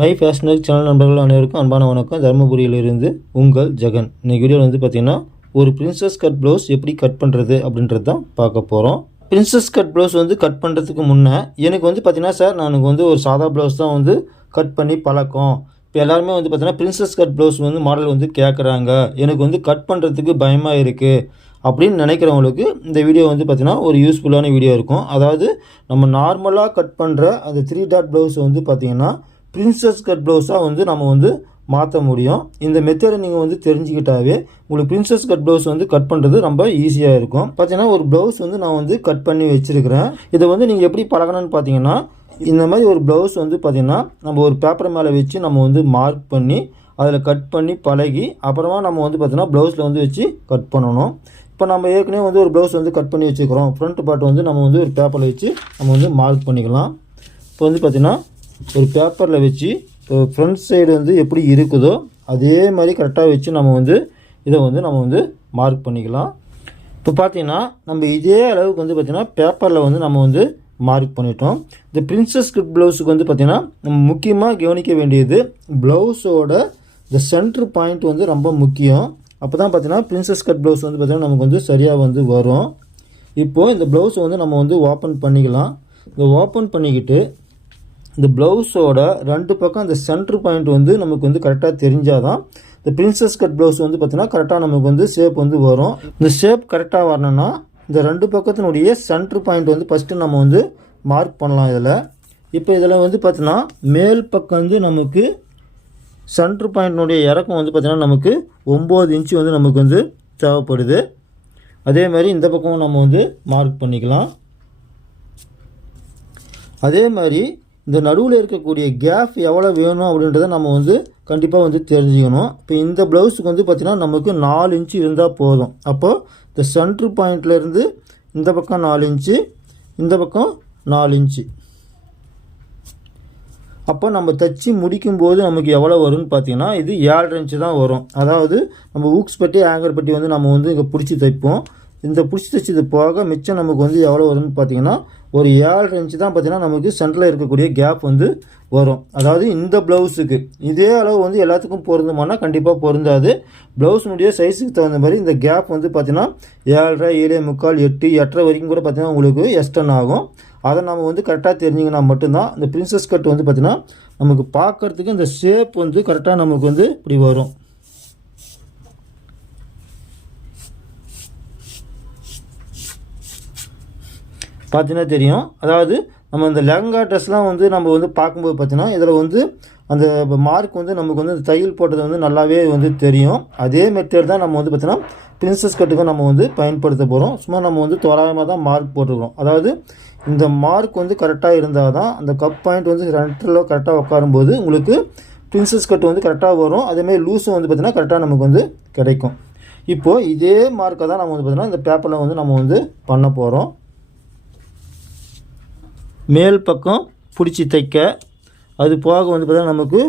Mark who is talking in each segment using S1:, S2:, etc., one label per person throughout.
S1: My fashioner channel நண்பர்கள் அனைவருக்கும் அன்பான வணக்கம். தருமபுரியிலிருந்து உங்கள் ஜெகன். இன்னைக்கு வீடியோவில் வந்து பார்த்திங்கன்னா ஒரு பிரின்சஸ் கட் ப்ளவுஸ் எப்படி கட் பண்ணுறது அப்படின்றது தான் பார்க்க போகிறோம் பிரின்சஸ் கட் ப்ளவுஸ் வந்து கட் பண்ணுறதுக்கு முன்னே எனக்கு வந்து பார்த்திங்கன்னா சார் நான் வந்து ஒரு சாதா ப்ளவுஸ் தான் வந்து கட் பண்ணி பழக்கம். இப்போ எல்லாருமே வந்து பார்த்தீங்கன்னா பிரின்சஸ் கட் ப்ளவுஸ் வந்து மாடல் வந்து கேட்குறாங்க எனக்கு வந்து கட் பண்ணுறதுக்கு பயமாக இருக்குது அப்படின்னு நினைக்கிறவங்களுக்கு இந்த வீடியோ வந்து பார்த்திங்கன்னா ஒரு யூஸ்ஃபுல்லான வீடியோ இருக்கும். அதாவது நம்ம நார்மலாக கட் பண்ணுற அந்த த்ரீ டாட் ப்ளவுஸ் வந்து பார்த்திங்கன்னா பிரின்சஸ் கட் ப்ளவுஸாக வந்து நம்ம வந்து மாற்ற முடியும். இந்த மெத்தடை நீங்கள் வந்து தெரிஞ்சுக்கிட்டாவே உங்களுக்கு பிரின்சஸ் கட் ப்ளவுஸ் வந்து கட் பண்ணுறது ரொம்ப ஈஸியாக இருக்கும். பார்த்தீங்கன்னா ஒரு ப்ளவுஸ் வந்து நான் வந்து கட் பண்ணி வச்சுருக்கிறேன். இதை வந்து நீங்கள் எப்படி பழகணும்னு பார்த்தீங்கன்னா இந்த மாதிரி ஒரு ப்ளவுஸ் வந்து பார்த்திங்கன்னா நம்ம ஒரு பேப்பர் மேலே வச்சு நம்ம வந்து மார்க் பண்ணி அதில் கட் பண்ணி பழகி அப்புறமா நம்ம வந்து பார்த்தீங்கன்னா ப்ளவுஸில் வந்து வச்சு கட் பண்ணணும். இப்போ நம்ம ஏற்கனவே வந்து ஒரு ப்ளவுஸ் வந்து கட் பண்ணி வச்சுக்கிறோம் ஃப்ரண்ட் பார்ட் வந்து நம்ம வந்து ஒரு பேப்பரில் வச்சு நம்ம வந்து மார்க் பண்ணிக்கலாம். இப்போ வந்து பார்த்திங்கன்னா ஒரு பேப்பரில் வச்சு இப்போ ஃப்ரண்ட் சைடு வந்து எப்படி இருக்குதோ அதே மாதிரி கரெக்டாக வச்சு நம்ம வந்து இதை வந்து நம்ம வந்து மார்க் பண்ணிக்கலாம். இப்போ பார்த்தீங்கன்னா நம்ம இதே அளவுக்கு வந்து பார்த்திங்கன்னா பேப்பரில் வந்து நம்ம வந்து மார்க் பண்ணிட்டோம். இந்த பிரின்சஸ் கட் ப்ளவுஸுக்கு வந்து பார்த்திங்கன்னா நம்ம முக்கியமாக கவனிக்க வேண்டியது ப்ளவுஸோட இந்த சென்ட்ரு பாயிண்ட் வந்து ரொம்ப முக்கியம். அப்போ தான் பார்த்தீங்கன்னா பிரின்சஸ் கட் ப்ளவுஸ் வந்து பார்த்திங்கன்னா நமக்கு வந்து சரியாக வந்து வரும். இப்போது இந்த ப்ளவுஸை வந்து நம்ம வந்து ஓப்பன் பண்ணிக்கலாம். இந்த ஓப்பன் பண்ணிக்கிட்டு இந்த ப்ளவுஸோட ரெண்டு பக்கம் அந்த சென்ட்ரு பாயிண்ட் வந்து நமக்கு வந்து கரெக்டாக தெரிஞ்சால் தான் இந்த பிரின்சஸ் கட் ப்ளவுஸ் வந்து பார்த்திங்கன்னா கரெக்டாக நமக்கு வந்து ஷேப் வந்து வரும். இந்த ஷேப் கரெக்டாக வரணும்னா இந்த ரெண்டு பக்கத்தினுடைய சென்ட்ரு பாயிண்ட் வந்து ஃபஸ்ட்டு நம்ம வந்து மார்க் பண்ணலாம் இதில். இப்போ இதில் வந்து பார்த்தீங்கன்னா மேல் பக்கம் வந்து நமக்கு சென்ட்ரு பாயிண்ட்னுடைய இறக்கம் வந்து பார்த்திங்கன்னா நமக்கு ஒம்பது இன்ச்சு வந்து நமக்கு வந்து தேவைப்படுது. அதே மாதிரி இந்த பக்கமும் நம்ம வந்து மார்க் பண்ணிக்கலாம். அதே மாதிரி இந்த நடுவில் இருக்கக்கூடிய கேப் எவ்வளோ வேணும் அப்படின்றத நம்ம வந்து கண்டிப்பாக வந்து தெரிஞ்சுக்கணும். இப்போ இந்த ப்ளவுஸுக்கு வந்து பார்த்திங்கன்னா நமக்கு நாலு இன்ச்சு இருந்தால் போதும். அப்போது இந்த சென்ட்ரு பாயிண்ட்லேருந்து இந்த பக்கம் நாலு இன்ச்சு இந்த பக்கம் நாலு இன்ச்சு அப்போ நம்ம தச்சு முடிக்கும்போது நமக்கு எவ்வளோ வரும்னு பார்த்தீங்கன்னா இது ஏழரை இன்ச்சு தான் வரும். அதாவது நம்ம ஊக்ஸ் பட்டி ஆங்கர் பட்டி வந்து நம்ம வந்து இங்கே பிடிச்சி தைப்போம். இந்த பிடிச்சி தைச்சது போக மிச்சம் நமக்கு வந்து எவ்வளோ வரும்னு பார்த்தீங்கன்னா ஒரு ஏழரை இன்ச்சு தான் பார்த்தீங்கன்னா நமக்கு சென்டரில் இருக்கக்கூடிய கேப் வந்து வரும். அதாவது இந்த ப்ளவுஸுக்கு இதே அளவு வந்து எல்லாத்துக்கும் பொருந்துமானா கண்டிப்பாக பொருந்தாது. ப்ளவுஸினுடைய சைஸுக்கு தகுந்த மாதிரி இந்த கேப் வந்து பார்த்தீங்கன்னா ஏழரை ஏழே முக்கால் எட்டு எட்டரை வரைக்கும் கூட பார்த்தீங்கன்னா உங்களுக்கு எஸ்டன் ஆகும். அதை நம்ம வந்து கரெக்டாக தெரிஞ்சிங்கன்னா மட்டும்தான் இந்த பிரின்சஸ் கட் வந்து பார்த்திங்கன்னா நமக்கு பார்க்குறதுக்கு இந்த ஷேப் வந்து கரெக்டாக நமக்கு வந்து இப்படி வரும். பார்த்தீங்கன்னா தெரியும். அதாவது நம்ம இந்த லெஹங்கா ட்ரெஸ்லாம் வந்து நம்ம வந்து பார்க்கும்போது பார்த்தீங்கன்னா இதில் வந்து அந்த மார்க் வந்து நமக்கு வந்து தையல் போட்டது வந்து நல்லாவே வந்து தெரியும். அதே மெத்தேட் தான் நம்ம வந்து பார்த்தீங்கன்னா பிரின்சஸ் கட்டுக்கும் நம்ம வந்து பயன்படுத்த போகிறோம் சும்மா நம்ம வந்து தோராயமாக தான் மார்க் போட்டுருக்கோம் அதாவது இந்த மார்க் வந்து கரெக்டாக இருந்தால் தான் அந்த கப் பாயிண்ட் வந்து ரெண்டில் கரெக்டாக உட்காரும்போது உங்களுக்கு பிரின்சஸ் கட்டு வந்து கரெக்டாக வரும். அதேமாதிரி லூஸும் வந்து பார்த்திங்கன்னா கரெக்டாக நமக்கு வந்து கிடைக்கும். இப்போது இதே மார்க்கை தான் நம்ம வந்து பார்த்திங்கன்னா இந்த பேப்பரில் வந்து நம்ம வந்து பண்ண போகிறோம் மேல் பக்கம் பிடிச்சி தைக்க. அது போக வந்து பார்த்திங்கன்னா நமக்கு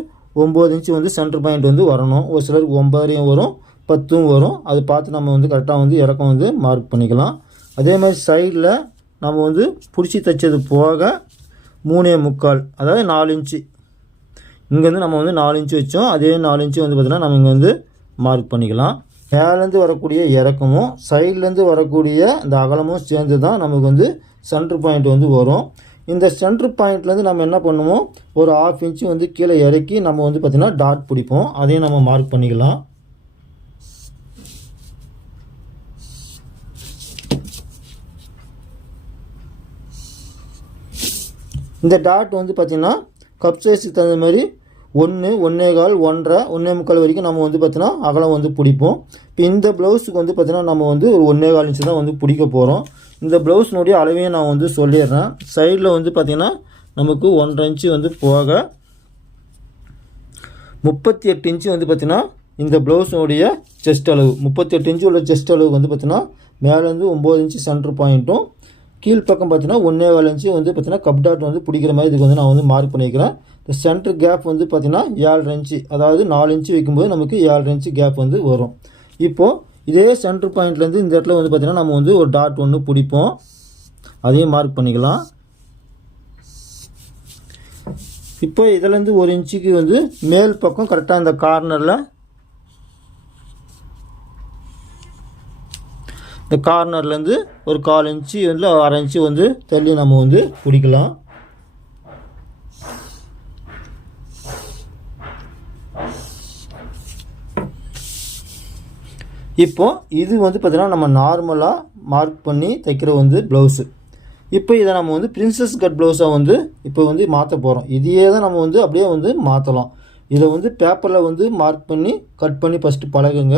S1: ஒம்பது இன்ச்சு வந்து சென்டர் பாயிண்ட் வந்து வரணும். ஒரு சிலருக்கு ஒம்பதரையும் வரும் பத்தும் வரும். அது பார்த்து நம்ம வந்து கரெக்டாக வந்து இறக்கம் வந்து மார்க் பண்ணிக்கலாம். அதே மாதிரி சைடில் நம்ம வந்து பிடிச்சி தைச்சது போக மூணே முக்கால் அதாவது நாலு இன்ச்சு இங்கேருந்து நம்ம வந்து நாலு இன்ச்சு வச்சோம். அதே நாலு இன்ச்சு வந்து பார்த்திங்கன்னா நம்ம இங்கே வந்து மார்க் பண்ணிக்கலாம். மேலேருந்து வரக்கூடிய இறக்கமும் சைட்லேருந்து வரக்கூடிய இந்த அகலமும் சேர்ந்து தான் நமக்கு வந்து சென்ட்ரு பாயிண்ட் வந்து வரும். இந்த சென்ட்ரு பாயிண்ட்லேருந்து நம்ம என்ன பண்ணுவோம்? ஒரு ஆஃப் இன்ச்சு வந்து கீழே இறக்கி நம்ம வந்து பார்த்திங்கன்னா டாட் பிடிப்போம். அதையும் நம்ம மார்க் பண்ணிக்கலாம். இந்த டாட் வந்து பார்த்திங்கன்னா கப் சைஸுக்கு தகுந்த மாதிரி ஒன்று ஒன்றே கால் ஒன்றரை ஒன்றே முக்கால் வரைக்கும் நம்ம வந்து பார்த்தீங்கன்னா அகலம் வந்து பிடிப்போம். இப்போ இந்த ப்ளவுஸுக்கு வந்து பார்த்தீங்கன்னா நம்ம வந்து ஒரு ஒன்றே கால் இன்ச்சு தான் வந்து பிடிக்க போகிறோம் இந்த ப்ளவுஸ்னுடைய அளவையும் நான் வந்து சொல்லிடுறேன். சைடில் வந்து பார்த்திங்கன்னா நமக்கு ஒன்றரை இன்ச்சு வந்து போக முப்பத்தி எட்டு இன்ச்சு வந்து பார்த்திங்கன்னா இந்த ப்ளவுஸினுடைய செஸ்ட் அளவு. முப்பத்தி எட்டு இன்ச்சு உள்ள செஸ்ட் அளவு வந்து பார்த்திங்கன்னா மேலேருந்து ஒம்பது இன்ச்சு சென்டர் பாயிண்ட்டும் கீழ்ப்பக்கம் பார்த்தீங்கன்னா ஒன்றே கால் வந்து பார்த்தீங்கன்னா கப் டாட் வந்து பிடிக்கிற மாதிரி இதுக்கு வந்து நான் வந்து மார்க் பண்ணிக்கிறேன். இந்த சென்டர் கேப் வந்து பார்த்தீங்கன்னா ஏழு இன்ச்சு அதாவது நாலு இன்ச்சு வைக்கும்போது நமக்கு ஏழு இன்ச்சு கேப் வந்து வரும். இப்போது இதே சென்டர் பாயிண்ட்லேருந்து இந்த இடத்துல வந்து பார்த்திங்கன்னா நம்ம வந்து ஒரு டாட் ஒன்று பிடிப்போம். அதையும் மார்க் பண்ணிக்கலாம். இப்போ இதுலேருந்து ஒரு இன்ச்சுக்கு வந்து மேல் பக்கம் கரெக்டாக இந்த கார்னரில் இந்த கார்னர்லேருந்து ஒரு கால் இன்ச்சு வந்து அரை இன்ச்சு வந்து தள்ளி நம்ம வந்து பிடிக்கலாம். இப்போ இது வந்து பார்த்திங்கன்னா நம்ம நார்மலாக மார்க் பண்ணி தைக்கிற வந்து ப்ளவுஸு இப்போ இதை நம்ம வந்து பிரின்சஸ் கட் ப்ளவுஸாக வந்து இப்போ வந்து மாற்ற போகிறோம் இதையே தான் நம்ம வந்து அப்படியே வந்து மாற்றலாம் இதை வந்து பேப்பரில் வந்து மார்க் பண்ணி கட் பண்ணி ஃபஸ்ட்டு பழகுங்க.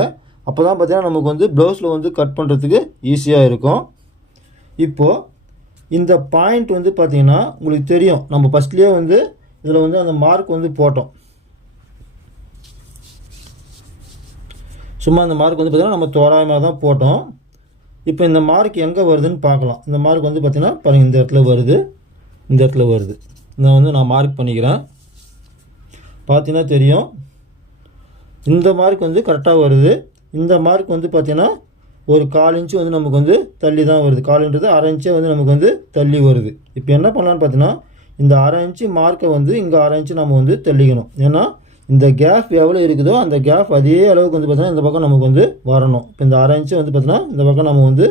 S1: அப்போ தான் பார்த்தீங்கன்னா நமக்கு வந்து ப்ளவுஸில் வந்து கட் பண்ணுறதுக்கு ஈஸியாக இருக்கும். இப்போது இந்த பாயிண்ட் வந்து பார்த்திங்கன்னா உங்களுக்கு தெரியும். நம்ம ஃபஸ்ட்லேயே வந்து இதில் வந்து அந்த மார்க் வந்து போட்டோம். சும்மா இந்த மார்க் வந்து பார்த்திங்கன்னா நம்ம தோராயமாக தான் போட்டோம். இப்போ இந்த மார்க் எங்கே வருதுன்னு பார்க்கலாம். இந்த மார்க் வந்து பார்த்திங்கன்னா பாருங்கள் இந்த இடத்துல வருது. இந்த இடத்துல வருது. இதை வந்து நான் மார்க் பண்ணிக்கிறேன். பார்த்தீங்கன்னா தெரியும். இந்த மார்க் வந்து கரெக்டாக வருது. இந்த மார்க் வந்து பார்த்திங்கன்னா ஒரு கால் இன்ச்சு வந்து நமக்கு வந்து தள்ளி தான் வருது. காலுன்றது அரை இன்ச்சே வந்து நமக்கு வந்து தள்ளி வருது. இப்போ என்ன பண்ணலான்னு பார்த்தீங்கன்னா இந்த அரை இன்ச்சு மார்க்கை வந்து இங்கே அரை இன்ச்சு நம்ம வந்து தள்ளிக்கணும். ஏன்னா இந்த கேப் எவ்வளோ இருக்குதோ அந்த கேப் அதே அளவுக்கு வந்து பார்த்தீங்கன்னா இந்த பக்கம் நமக்கு வந்து வரணும். இப்போ இந்த அரை இன்ச்சு வந்து பார்த்தீங்கன்னா இந்த பக்கம் நம்ம வந்து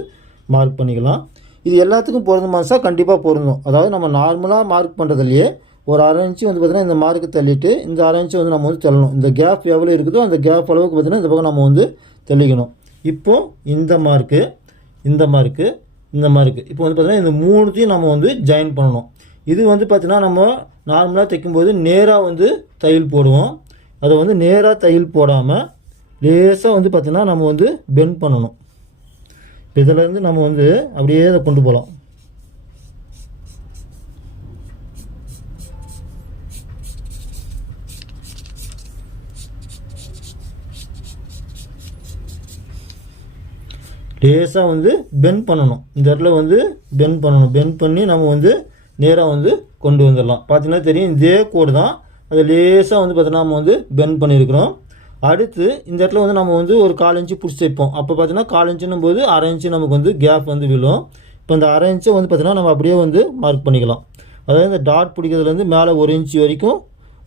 S1: மார்க் பண்ணிக்கலாம். இது எல்லாத்துக்கும் பொருந்துமாசா கண்டிப்பாக பொருந்தும். அதாவது நம்ம நார்மலாக மார்க் பண்ணுறதுலையே ஒரு அரை இன்ச்சு வந்து பார்த்திங்கன்னா இந்த மார்க்கு தள்ளிட்டு இந்த அரை இன்ச்சு வந்து நம்ம வந்து தள்ளணும். இந்த கேப் எவ்வளோ இருக்குதோ அந்த கேப் அளவுக்கு பார்த்தீங்கன்னா இந்த பக்கம் நம்ம வந்து தெளிக்கணும். இப்போ இந்த மார்க்கு இந்த மார்க்கு இந்த மார்க்கு இப்போ வந்து பார்த்திங்கன்னா இந்த மூணுத்தையும் நம்ம வந்து ஜாயின் பண்ணணும். இது வந்து பார்த்திங்கன்னா நம்ம நார்மலாக தைக்கும்போது நேராக வந்து தையல் போடுவோம். அதை வந்து நேராக தையல் போடாமல் லேசாக வந்து பார்த்தீங்கன்னா நம்ம வந்து பெண்ட் பண்ணணும். இதிலேருந்து நம்ம வந்து அப்படியே அதை கொண்டு போகலாம். லேசாக வந்து பெண்ட் பண்ணணும். இந்த இடத்துல வந்து பெண்ட் பண்ணணும். பெண்ட் பண்ணி நம்ம வந்து நேராக வந்து கொண்டு வந்துடலாம். பார்த்தீங்கன்னா தெரியும் இதே கோடு தான். அது லேசாக வந்து பார்த்தீங்கன்னா நம்ம வந்து பெண்ட் பண்ணியிருக்கிறோம். அடுத்து இந்த இடத்துல வந்து நம்ம வந்து ஒரு கால் இன்ச்சு பிடிச்சி வைப்போம் அப்போ பார்த்தீங்கன்னா கால் இன்ச்சுன்னும் போது அரை இன்ச்சு நமக்கு வந்து கேப் வந்து விழும். இப்போ இந்த அரை இன்ச்சை வந்து பார்த்தீங்கன்னா நம்ம அப்படியே வந்து மார்க் பண்ணிக்கலாம். அதாவது இந்த டாட் பிடிக்கிறதுலேருந்து மேலே ஒரு இன்ச்சு வரைக்கும்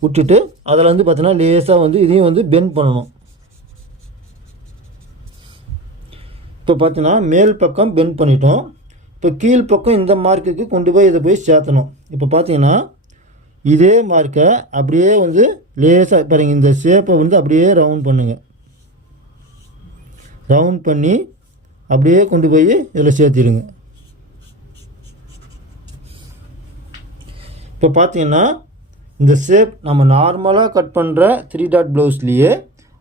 S1: விட்டுட்டு அதில் வந்து பார்த்தீங்கன்னா லேசாக வந்து இதையும் வந்து பெண்ட் பண்ணணும். இப்போ பார்த்தீங்கன்னா மேல் பக்கம் பெண்ட் பண்ணிட்டோம். இப்போ கீழ் பக்கம் இந்த மார்க்குக்கு கொண்டு போய் இதை போய் சேர்த்தணும். இப்போ பார்த்தீங்கன்னா இதே மார்க்கை அப்படியே வந்து லேசாக பாருங்க இந்த ஷேப்பை வந்து அப்படியே ரவுண்ட் பண்ணுங்க. ரவுண்ட் பண்ணி அப்படியே கொண்டு போய் இதில் சேர்த்திடுங்க. இப்போ பார்த்தீங்கன்னா இந்த ஷேப் நம்ம நார்மலாக கட் பண்ணுற த்ரீ டாட் ப்ளவுஸ்லேயே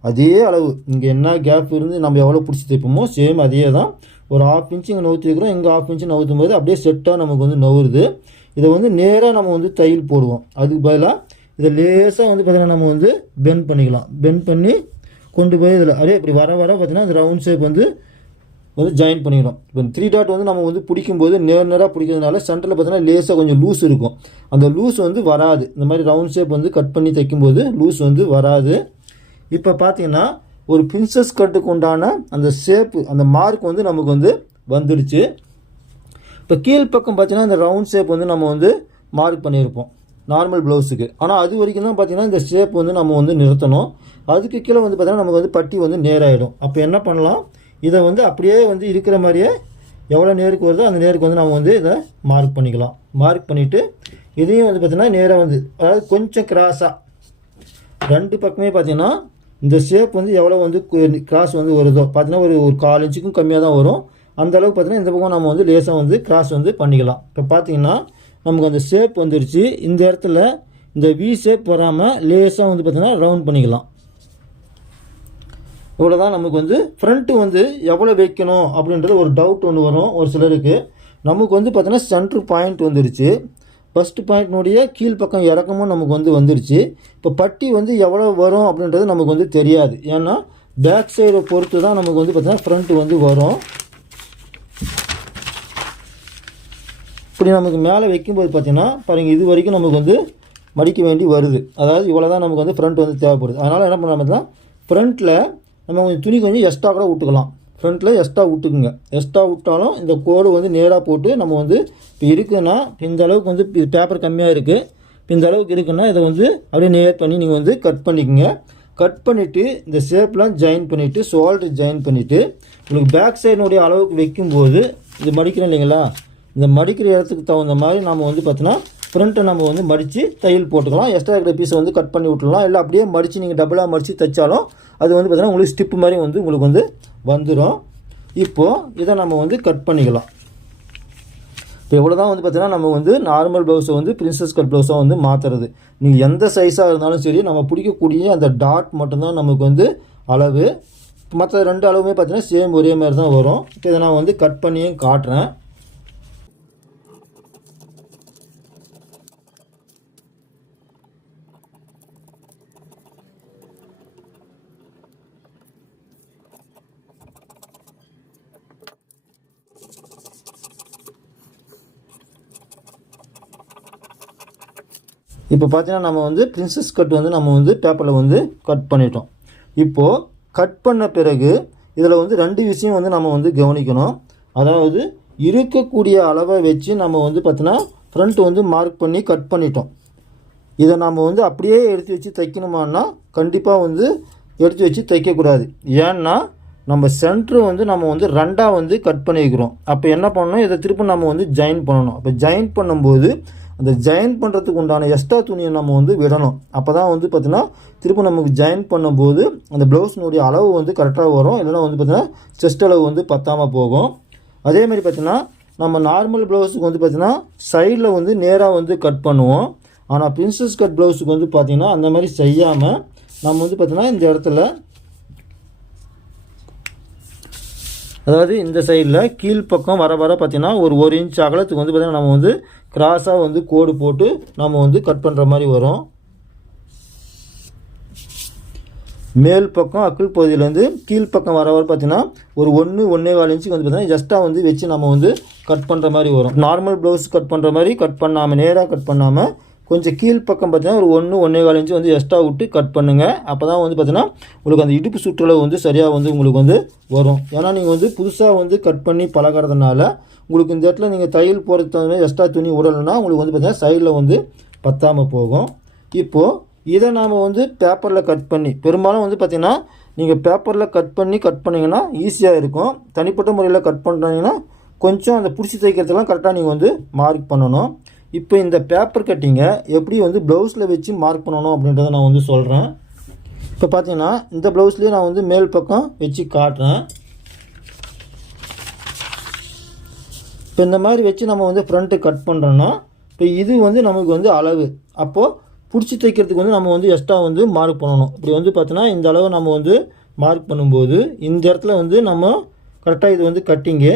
S1: அதே அளவு. இங்கே என்ன கேப் இருந்து நம்ம எவ்வளோ பிடிச்சி தைப்போமோ சேம் அதே தான் ஒரு ஆஃப் இன்ச்சு இங்கே நவுத்திருக்கிறோம் இங்கே ஆஃப் இன்ச்சு நவுத்தும் போது அப்படியே செட்டாக நமக்கு வந்து நவுறுது இதை வந்து நேராக நம்ம வந்து தையல் போடுவோம். அதுக்கு பதிலாக இதை லேசாக வந்து பார்த்திங்கன்னா நம்ம வந்து பெண்ட் பண்ணிக்கலாம். பெண்ட் பண்ணி கொண்டு போய் இதில் அப்படியே இப்படி வர வர பார்த்திங்கன்னா அந்த ரவுண்ட் ஷேப் வந்து வந்து ஜாயின் பண்ணிக்கலாம் இப்போ த்ரீ டாட் வந்து நம்ம வந்து பிடிக்கும்போது நேர் நேராக பிடிக்கிறதுனால சென்டரில் பார்த்தீங்கன்னா லேசாக கொஞ்சம் லூஸ் இருக்கும். அந்த லூஸ் வந்து வராது. இந்த மாதிரி ரவுண்ட் ஷேப் வந்து கட் பண்ணி தைக்கும்போது லூஸ் வந்து வராது. இப்போ பார்த்தீங்கன்னா ஒரு பிரின்சஸ் கட்டுக்கு உண்டான அந்த ஷேப்பு அந்த மார்க் வந்து நமக்கு வந்து வந்துடுச்சு. இப்போ கீழ்ப்பக்கம் பார்த்தீங்கன்னா இந்த ரவுண்ட் ஷேப் வந்து நம்ம வந்து மார்க் பண்ணியிருப்போம். நார்மல் ப்ளவுஸுக்கு ஆனால் அது வரைக்கும் தான் பார்த்தீங்கன்னா இந்த ஷேப் வந்து நம்ம வந்து நிறுத்தணும். அதுக்கு கீழே வந்து பார்த்திங்கன்னா நமக்கு வந்து பட்டி வந்து நேராகிடும் அப்போ என்ன பண்ணலாம்? இதை வந்து அப்படியே வந்து இருக்கிற மாதிரியே எவ்வளோ நேருக்கு வருதோ அந்த நேருக்கு வந்து நம்ம வந்து இதை மார்க் பண்ணிக்கலாம். மார்க் பண்ணிவிட்டு இதையும் வந்து பார்த்திங்கன்னா நேராக வந்து அதாவது கொஞ்சம் கிராஸாக ரெண்டு பக்கமே பார்த்தீங்கன்னா இந்த ஷேப் வந்து எவ்வளோ வந்து கிராஸ் வந்து வருதோ பார்த்தீங்கன்னா ஒரு ஒரு கால் இன்ச்சுக்கும் கம்மியாக தான் வரும். அந்த அளவுக்கு பார்த்தீங்கன்னா இந்த பக்கம் நம்ம வந்து லேசாக வந்து கிராஸ் வந்து பண்ணிக்கலாம். இப்போ பார்த்தீங்கன்னா நமக்கு அந்த ஷேப் வந்துருச்சு. இந்த இடத்துல இந்த வி ஷேப் வராமல் லேசாக வந்து பார்த்திங்கன்னா ரவுண்ட் பண்ணிக்கலாம். இவ்வளோதான் நமக்கு வந்து ஃப்ரண்ட்டு வந்து எவ்வளோ வைக்கணும் அப்படின்றது ஒரு டவுட் ஒன்று வரும் ஒரு சிலருக்கு. நமக்கு வந்து பார்த்திங்கன்னா சென்ட்ரு பாயிண்ட் வந்துருச்சு. ஃபஸ்ட்டு பாயிண்ட்னுடைய கீழ்ப்பக்கம் இறக்கமும் நமக்கு வந்து வந்துருச்சு. இப்போ பட்டி வந்து எவ்வளோ வரும் அப்படின்றது நமக்கு வந்து தெரியாது. ஏன்னா பேக் சைடை பொறுத்து தான் நமக்கு வந்து பார்த்திங்கன்னா ஃப்ரண்ட்டு வந்து வரும். இப்படி நமக்கு மேலே வைக்கும்போது பார்த்திங்கன்னா பாருங்கள் இது வரைக்கும் நமக்கு வந்து மடிக்க வேண்டி வருது. அதாவது இவ்வளோ தான் நமக்கு வந்து ஃப்ரண்ட் வந்து தேவைப்படுது. அதனால் என்ன பண்ணலாம் பார்த்தீங்கன்னா ஃப்ரண்ட்டில் நம்ம கொஞ்சம் துணி கொஞ்சம் எக்ஸ்ட்ரா கூட விட்டுக்கலாம் ஃப்ரண்ட்டில் எக்ஸ்ட்ரா விட்டுக்குங்க. எக்ஸ்ட்ரா விட்டாலும் இந்த கோடு வந்து நேராக போட்டு நம்ம வந்து இப்போ இருக்குன்னா இந்த அளவுக்கு வந்து பேப்பர் கம்மியாக இருக்குது இப்போ இந்த அளவுக்கு இருக்குன்னா இதை வந்து அப்படியே நேர் பண்ணி நீங்கள் வந்து கட் பண்ணிக்கோங்க. கட் பண்ணிவிட்டு இந்த ஷேப்லாம் ஜாயின் பண்ணிவிட்டு ஷோல்டர் ஜாயின் பண்ணிவிட்டு உங்களுக்கு பேக் சைடினுடைய அளவுக்கு வைக்கும்போது இது மடிக்கிறோம் இல்லைங்களா? இந்த மடிக்கிற இடத்துக்கு தகுந்த மாதிரி நாம் வந்து பார்த்தோன்னா ஃப்ரண்ட்டை நம்ம வந்து மடித்து தையல் போட்டுக்கலாம். எக்ஸ்ட்ரா இருக்கிற பீஸை வந்து கட் பண்ணி விட்டுலாம் இல்லை அப்படியே மடித்து நீங்கள் டபுளாக மடித்து தைச்சாலும் அது வந்து பார்த்திங்கன்னா உங்களுக்கு ஸ்டிப்பு மாதிரி வந்து உங்களுக்கு வந்து வந்துடும் இப்போது இதை நம்ம வந்து கட் பண்ணிக்கலாம். இப்போ எவ்வளோ தான் வந்து பார்த்தீங்கன்னா நம்ம வந்து நார்மல் ப்ளவுஸை வந்து பிரின்சஸ் கட் ப்ளவுஸாக வந்து மாற்றுறது நீங்கள் எந்த சைஸாக இருந்தாலும் சரி நம்ம பிடிக்கக்கூடிய அந்த டாட் மட்டும்தான் நமக்கு வந்து அளவு. மற்ற ரெண்டு அளவுமே பார்த்தீங்கன்னா சேம் ஒரே மாதிரி தான் வரும். இப்போ இதை நான் வந்து கட் பண்ணியும் காட்டுறேன். இப்போ பார்த்தீங்கன்னா நம்ம வந்து பிரின்சஸ் கட் வந்து நம்ம வந்து பேப்பரில் வந்து கட் பண்ணிட்டோம். இப்போது கட் பண்ண பிறகு இதில் வந்து ரெண்டு விஷயம் வந்து நம்ம வந்து கவனிக்கணும். அதாவது இருக்கக்கூடிய அளவை வச்சு நம்ம வந்து பார்த்தீங்கன்னா ஃப்ரண்ட் வந்து மார்க் பண்ணி கட் பண்ணிட்டோம். இதை நம்ம வந்து அப்படியே எடுத்து வச்சு தைக்கணுமான்னா கண்டிப்பாக வந்து எடுத்து வச்சு தைக்கக்கூடாது. ஏன்னா நம்ம சென்ட்ரு வந்து நம்ம வந்து ரெண்டாக வந்து கட் பண்ணிக்கிறோம். அப்போ என்ன பண்ணணும்? இதை திரும்ப நம்ம வந்து ஜாயின் பண்ணணும். அப்போ ஜாயின் பண்ணும்போது அந்த ஜாயின் பண்ணுறதுக்கு உண்டான எக்ஸ்ட்ரா துணியை நம்ம வந்து விடணும். அப்போ தான் வந்து பார்த்திங்கன்னா திரும்ப நமக்கு ஜாயின் பண்ணும்போது அந்த ப்ளவுஸினுடைய அளவு வந்து கரெக்டாக வரும். இல்லைன்னா வந்து பார்த்திங்கன்னா செஸ்ட் அளவு வந்து பத்தாமல் போகும். அதே மாதிரி பார்த்திங்கன்னா நம்ம நார்மல் ப்ளவுஸுக்கு வந்து பார்த்திங்கன்னா சைடில் வந்து நேராக வந்து கட் பண்ணுவோம். ஆனால் பிரின்சஸ் கட் ப்ளவுஸுக்கு வந்து பார்த்திங்கன்னா அந்த மாதிரி செய்யாமல் நம்ம வந்து பார்த்திங்கன்னா இந்த இடத்துல அதாவது இந்த சைடில் கீழ்ப்பக்கம் வர வர பார்த்திங்கன்னா ஒரு ஒரு இன்ச் அகலத்துக்கு வந்து பார்த்திங்கன்னா நம்ம வந்து கிராஸாக வந்து கோடு போட்டு நம்ம வந்து கட் பண்ணுற மாதிரி வரும். மேல் பக்கம் அக்குள் பகுதியிலேருந்து கீழ்ப்பக்கம் வர வர பார்த்திங்கன்னா ஒரு ஒன்று ஒன்றே கால் இன்ச்சுக்கு வந்து பார்த்திங்கன்னா ஜஸ்ட்டாக வந்து வச்சு நம்ம வந்து கட் பண்ணுற மாதிரி வரும். நார்மல் ப்ளவுஸ் கட் பண்ணுற மாதிரி கட் பண்ணாமல் நேராக கட் பண்ணாமல் கொஞ்சம் கீழ்ப்பக்கம் பார்த்தீங்கன்னா ஒரு ஒன்று ஒன்றே கால் இன்ச்சு வந்து எக்ஸ்ட்ரா விட்டு கட் பண்ணுங்கள் அப்போ தான் வந்து பார்த்தீங்கன்னா உங்களுக்கு அந்த இடுப்பு சுற்றளவு வந்து சரியாக வந்து உங்களுக்கு வந்து வரும். ஏன்னா நீங்கள் வந்து புதுசாக வந்து கட் பண்ணி பழகிறதுனால உங்களுக்கு இந்த இடத்துல நீங்கள் தையல் போகிறதுக்கு தகுந்த எக்ஸ்ட்ரா துணி விடலைன்னா உங்களுக்கு வந்து பார்த்தீங்கன்னா சைடில் வந்து பத்தாமல் போகும். இப்போது இதை நாம் வந்து பேப்பரில் கட் பண்ணி பெரும்பாலும் வந்து பார்த்திங்கன்னா நீங்கள் பேப்பரில் கட் பண்ணி கட் பண்ணிங்கன்னா ஈஸியாக இருக்கும். தனிப்பட்ட முறையில் கட் பண்ணுறீங்கன்னா கொஞ்சம் அந்த பிடிச்சி தைக்கிறதுலாம் கரெக்டாக நீங்கள் வந்து மார்க் பண்ணணும். இப்போ இந்த பேப்பர் கட்டிங்கை எப்படி வந்து ப்ளவுஸில் வச்சு மார்க் பண்ணணும் அப்படின்றத நான் வந்து சொல்கிறேன் இப்போ பார்த்தீங்கன்னா இந்த ப்ளவுஸ்லேயே நான் வந்து மேல் பக்கம் வச்சு காட்டுறேன். இப்போ இந்த மாதிரி வச்சு நம்ம வந்து ஃப்ரண்ட்டு கட் பண்ணுறோன்னா இப்போ இது வந்து நமக்கு வந்து அளவு. அப்போது பிடிச்சி தைக்கிறதுக்கு வந்து நம்ம வந்து எக்ஸ்ட்ரா வந்து மார்க் பண்ணணும். இப்படி வந்து பார்த்தீங்கன்னா இந்த அளவு நம்ம வந்து மார்க் பண்ணும்போது இந்த இடத்துல வந்து நம்ம கரெக்டாக இது வந்து கட்டிங்கு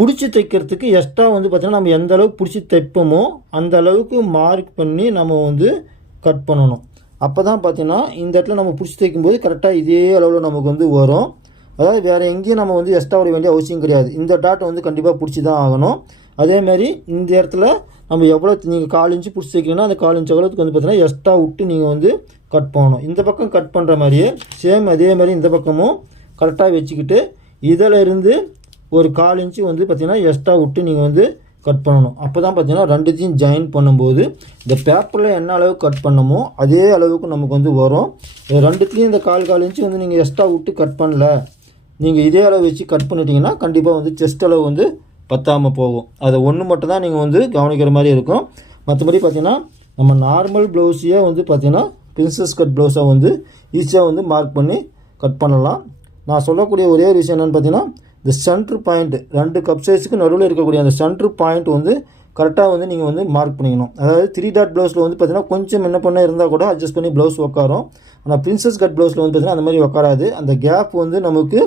S1: பிடிச்சி தைக்கிறதுக்கு எக்ஸ்ட்ரா வந்து பார்த்திங்கன்னா நம்ம எந்த அளவுக்கு பிடிச்சி தைப்போமோ அந்த அளவுக்கு மார்க் பண்ணி நம்ம வந்து கட் பண்ணணும். அப்போ தான் பார்த்திங்கன்னா இந்த இடத்துல நம்ம பிடிச்சி தைக்கும்போது கரெக்டாக இதே அளவில் நமக்கு வந்து வரும். அதாவது வேறு எங்கேயும் நம்ம வந்து எக்ஸ்ட்ரா வர வேண்டிய அவசியம் கிடையாது. இந்த டாட் வந்து கண்டிப்பாக பிடிச்சி தான் ஆகணும். அதேமாதிரி இந்த இடத்துல நம்ம எவ்வளோ நீங்கள் கால் இன்ச்சு பிடிச்சி வைக்கிறீங்கன்னா அந்த கால் இன்ச்சு எவ்வளோத்துக்கு வந்து பார்த்தீங்கன்னா எக்ஸ்ட்ரா விட்டு நீங்கள் வந்து கட் பண்ணணும். இந்த பக்கம் கட் பண்ணுற மாதிரியே சேம் அதே மாதிரி இந்த பக்கமும் கரெக்டாக வச்சுக்கிட்டு இதில் இருந்து ஒரு கால் இன்ச்சு வந்து பார்த்திங்கன்னா எக்ஸ்ட்ரா விட்டு நீங்கள் வந்து கட் பண்ணணும். அப்போ தான் பார்த்தீங்கன்னா ரெண்டுத்தையும் ஜாயின் பண்ணும்போது இந்த பேப்பரில் என்ன அளவு கட் பண்ணமோ அதே அளவுக்கு நமக்கு வந்து வரும். ரெண்டுத்துலேயும் இந்த கால் கால் இன்ச்சு வந்து நீங்கள் எக்ஸ்ட்ரா விட்டு கட் பண்ணல. நீங்கள் இதே அளவு வச்சு கட் பண்ணிட்டீங்கன்னா கண்டிப்பாக வந்து செஸ்ட் அளவு வந்து பத்தாமல் போகும். அதை ஒன்று மட்டும் தான் நீங்கள் வந்து கவனிக்கிற மாதிரி இருக்கும். மற்றபடி பார்த்தீங்கன்னா நம்ம நார்மல் ப்ளவுஸையே வந்து பார்த்திங்கன்னா பிரின்சஸ் கட் ப்ளவுஸை வந்து ஈஸியாக வந்து மார்க் பண்ணி கட் பண்ணலாம். நான் சொல்லக்கூடிய ஒரே ஒரு விஷயம் என்னென்னு பார்த்தீங்கன்னா இந்த சென்ட்ரு பாயிண்ட் ரெண்டு கப் சைஸுக்கு நடுவில் இருக்கக்கூடிய அந்த சென்ட்ரு பாயிண்ட் வந்து கரெக்டாக வந்து நீங்கள் வந்து மார்க் பண்ணிக்கணும். அதாவது த்ரீ டாட் ப்ளவுஸில் வந்து பார்த்தீங்கன்னா கொஞ்சம் என்ன பண்ண இருந்தால் கூட அட்ஜஸ்ட் பண்ணி ப்ளவுஸ் உட்காரும் ஆனால் பிரின்சஸ் கட் ப்ளவுஸில் வந்து பார்த்தீங்கன்னா அந்த மாதிரி உட்காராது அந்த கேப் வந்து நமக்கு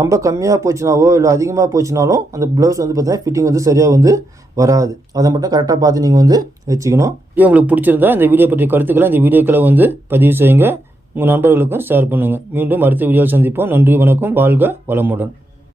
S1: ரொம்ப கம்மியாக போச்சுனாவோ இல்லை அதிகமாக போச்சுனாலும் அந்த ப்ளவுஸ் வந்து பார்த்தீங்கன்னா ஃபிட்டிங் வந்து சரியாக வந்து வராது. அதை மட்டும் கரெக்டாக பார்த்து நீங்கள் வந்து வச்சுக்கணும். இது உங்களுக்கு பிடிச்சிருந்தா இந்த வீடியோ பற்றிய கருத்துக்களை இந்த வீடியோக்களை வந்து பதிவு செய்யுங்க. உங்கள் நண்பர்களுக்கும் ஷேர் பண்ணுங்கள் மீண்டும் அடுத்த வீடியோவில் சந்திப்போம். நன்றி வணக்கம் வாழ்க வளமுடன்.